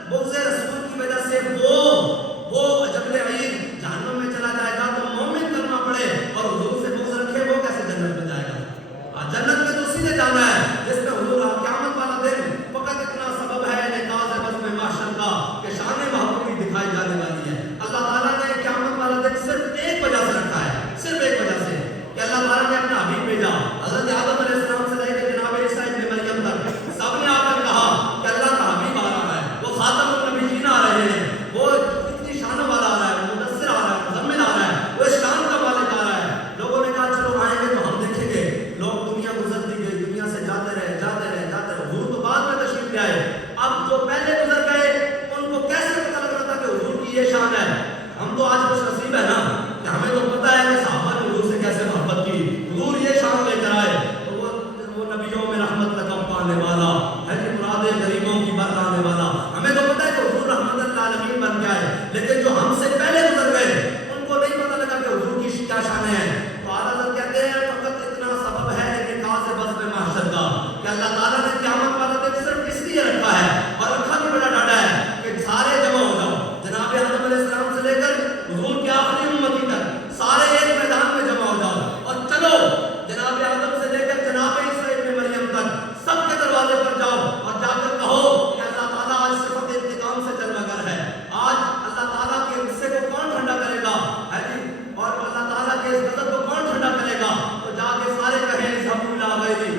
بغض رسول کی وجہ سے وہ جبل عیر جہنم میں چلا جائے گا تو مومن کرنا پڑے، اور حضور سے بغض رکھے وہ کیسے جنت میں جائے گا؟ جنت میں تو اسی نے جانا ہے جس میں حضور. قیامت والا دن فقط اتنا سبب ہے انعکاس بزم معاشر کا کہ شان محبوبی دکھائی جانے والی ہے. اللہ تعالیٰ نے قیامت والا دن صرف ایک وجہ سے رکھا ہے، صرف ایک وجہ سے کہ اللہ تعالیٰ نے اپنا حبیب بھیجا. حضرت آدم علیہ السلام سے لے کے جناب عیسیٰ ابن مریم تک سب نے آ کر کہا کہ اللہ کا حبیب آ رہا ہے، وہ خاتم النبیین آ رہے ہیں، وہ اتنی شانوں والا آ رہا ہے، وہ مدثر آ رہا ہے، مزمل آ رہا ہے، وہ اشکان کا مالک آ رہا ہے. لوگوں نے کہا چلو آئیں گے تو ہم دیکھیں گے. لوگ دنیا گزرتی گئی، دنیا سے کہ اللہ تعالیٰ نے قیامت والا دن صرف اس لیے رکھا ہے اور رکھا بھی بڑا ڈاڈا ہے کہ سارے جمع ہو جاؤ، جناب آدم علیہ السلام سے لے کر حضور کی آخری امتی تک سارے ایک میدان میں جمع ہو جاؤ اور چلو جناب آدم سے لے کر جناب عیسیٰ ابن مریم تک سب کے دروازے پر جاؤ اور جا کر کہو کہ اللہ تعالیٰ آج صفت انتقام سے جلوگر ہے، آج اللہ تعالیٰ کے غصے کو کون ٹھنڈا کرے گا ہے جی، اور اللہ تعالیٰ کے اس غضب کو کون ٹھنڈا کرے گا؟ تو جا کے سارے کہیں سب الا غیری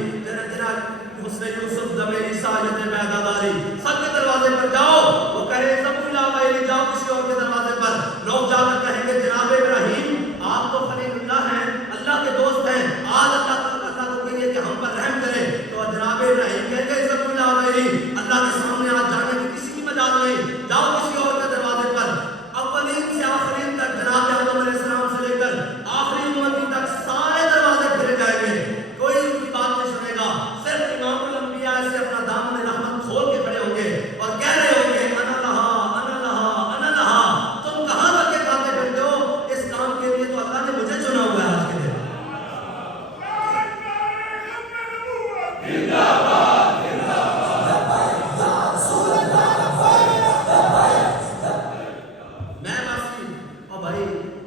حسن یوسف ضمیر ساجد میداداری سب کے دروازے پر جاؤ، وہ کہے سب الا غیری، جاؤ کسی اور کے دروازے پر، لوگ جا کر کہیں گے جناب ابراہیم آپ تو خلیل اللہ ہیں، اللہ کے دوست ہیں، آج اللہ کو کہیے کہ ہم پر رحم کرے، تو جناب ابراہیم کہیں گے سب الا غیری، اللہ کے سامنے آج جانے کی کسی کی مجال نہیں، جاؤ کسی اور کے دروازے پر۔ اولین سے آخرین تک جناب آدم علیہ السلام سے لے کر آخری امتی تک سارے دروازے کھلے جائیں گے، کوئی ان کی بات نہیں سنے گا، صرف امام الانبیاء سے اپنا دامن رحمت کھول کے کھڑے ہوں گے اور کہہ رہے ہوں گے انا لہا انا لہا انا لہا، تم کہاں تک یہ کھاتے پھرتے ہو، اس کام کے لیے تو اللہ نے مجھے چنا ہوا ہے آج کے دن۔ میں معافی اور بھائی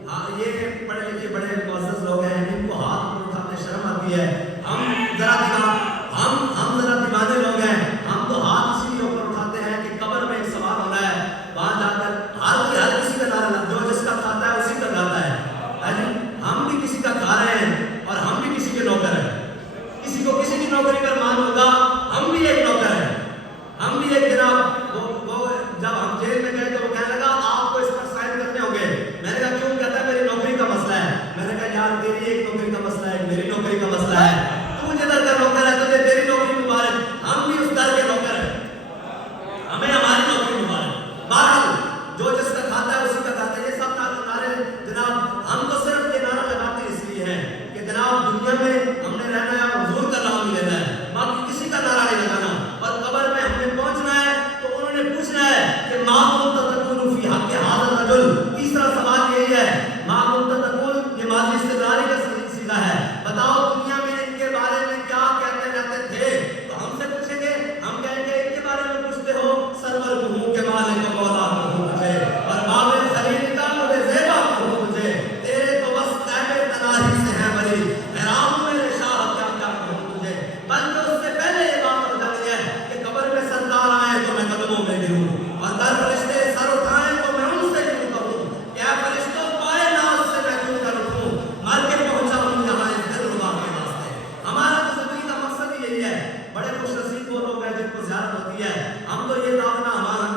ہاں یہ پڑھے لکھے بڑے معزز لوگ ہیں، ان کو ہاتھ اٹھانے شرم آتی ہے، ہم ذرا دیوانے لوگ ہیں، ہم تو ہاتھ اسی لیے اوپر اٹھاتے ہیں کہ قبر میں ایک سوال ہونا ہے، وہاں جا کر ہر کسی کا نعرہ جو جس کا کھاتا ہے اسی کا گاتا ہے، ہم بھی کسی کا کھا رہے ہیں اور ہم بھی کسی کے نوکر ہیں، کسی کو کسی کی نوکری پر مان ہوگا، ہم بھی ایک نوکر ہیں، ہم بھی ایک جناب وہ جب ہم جیل میں گئے تو وہ کہنے لگا آپ کو اس پر سائن کرنے ہوں گے، میں نے کہا کیوں؟ کہتا ہے میری نوکری کا مسئلہ ہے، میں نے کہا یار تیری ایک نوکری کا مسئلہ ہے، میری نوکری کا مسئلہ ہے، تو جدھر کا نوکر ہے تجھے تیری نوکری مبارک، ہم بھی اس در کے نوکر ہیں، ہمیں ہماری نوکری مبارک۔ بہرحال جو جس کا کھاتا ہے اسی کا کھاتا ہے، یہ سب نعرے جناب ہم تو صرف یہ نعرہ لگاتے اس لیے ہیں کہ جناب دنیا میں ہم نے رہنا ہے اور حضور کا نام لینا ہے، باقی کسی کا نعرہ نہیں لگانا، اور قبر میں ہم نے پہنچنا ہے تو انہوں نے پوچھنا ہے کہ ما کنت تقول فی حق ھذا الرجل، تیسرا سوال یہی ہے، ما کنت تقول، یہ ماضی استقراری کا سیدھا ہے، بتاؤ دنیا میں ان کے بارے میں کیا کہتے رہتے تھے، تو ہم سے پوچھیں گے، ہم کہیں گے ان کے بارے میں پوچھتے ہو سرور گہوں کے مالک مولا کہوں تجھے، اور باب خلیل کا مجھے زیبا کہوں تجھے، تیرے تو بس قیب تناہی سے ہیں بری، حرام میرے شاہ کیا کیا کہوں تجھے، بلکہ اس سے پہلے یہ بات ہو جاتی ہے کہ قبر میں سردار آئے تو میں قدموں میں گروں، اور در فرشتے سر اٹھائیں تو میں ان سے کیوں کہوں، کیا فرشتوں پائے ناز سے میں کیوں کر اٹھوں، مر کے پہنچا ہوں یہاں اس دل ربا کے واسطے۔ ہمارا تو زندگی کا مقصد ہی یہی ہے، بڑے خوش نصیب وہ لوگ ہیں جن کو زیارت ہوتی ہے، ہم تو یہ دعونا ہمارا